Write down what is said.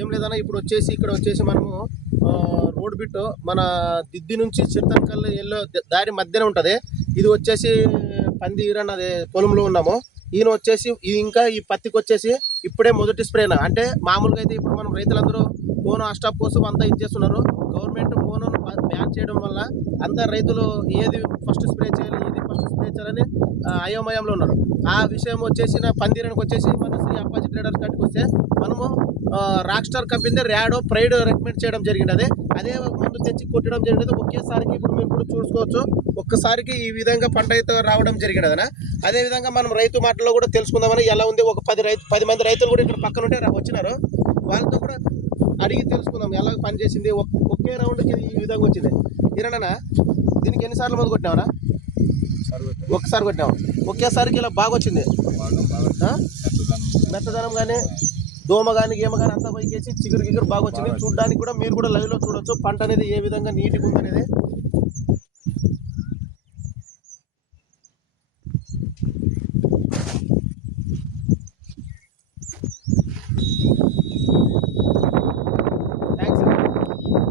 ఏం లేదన్నా ఇప్పుడు వచ్చేసి ఇక్కడ వచ్చేసి మనము రోడ్ బిట్ మన దిద్ది నుంచి చిరుతనకల్ ఎల్లో దారి మధ్యనే ఉంటుంది. ఇది వచ్చేసి పంది ఈరన్నది పొలంలో ఉన్నాము. ఈయన వచ్చేసి ఇంకా ఈ పత్తికి వచ్చేసి ఇప్పుడే మొదటి స్ప్రేనా. అంటే మామూలుగా అయితే ఇప్పుడు మనం రైతులందరూ మోనో అస్టాప్ కోసం అంతా ఇచ్చేస్తున్నారు. గవర్నమెంట్ మోనోను బ్యాన్ చేయడం వల్ల అందరు రైతులు ఏది ఫస్ట్ స్ప్రే చేయాలి ఏది ఫస్ట్ స్ప్రే చేయాలని అయోమయంలో ఉన్నారు. ఆ విషయం వచ్చేసి నా పందిరానికి వచ్చేసి మన శ్రీ అప్పాజీ ట్రేడర్స్ కాటికి వస్తే మనము రాక్ స్టార్ కంపెనీ ర్యాడో ప్రైడ్ రికమెండ్ చేయడం జరిగింది. అదే ముందు తెచ్చి కొట్టడం జరిగినది. ఒకేసారికి ఇప్పుడు మీరు కూడా చూసుకోవచ్చు, ఒక్కసారికి ఈ విధంగా పంట అయితే రావడం జరిగినదనా. అదేవిధంగా మనం రైతు మాటల్లో కూడా తెలుసుకుందామని ఎలా ఉంది. ఒక 10 మంది రైతులు కూడా ఇక్కడ పక్కన ఉంటే వచ్చినారు. వాళ్ళతో కూడా అడిగి తెలుసుకుందాం ఎలా పనిచేసింది. ఒకే రౌండ్కి ఈ విధంగా వచ్చింది. ఇరనా దీనికి ఎన్నిసార్లు మందు కొట్టినావరా? ఒక్కసారి కొట్టినాము. ఒకేసారికి ఇలా బాగా వచ్చింది. మెత్తదనం కానీ దోమ కానీ గేమ కానీ అంతా పైకేసి చిగురు బాగా వచ్చింది. చూడడానికి కూడా మీరు కూడా లైవ్లో చూడొచ్చు పంట అనేది ఏ విధంగా నీట్గా ఉందనేది.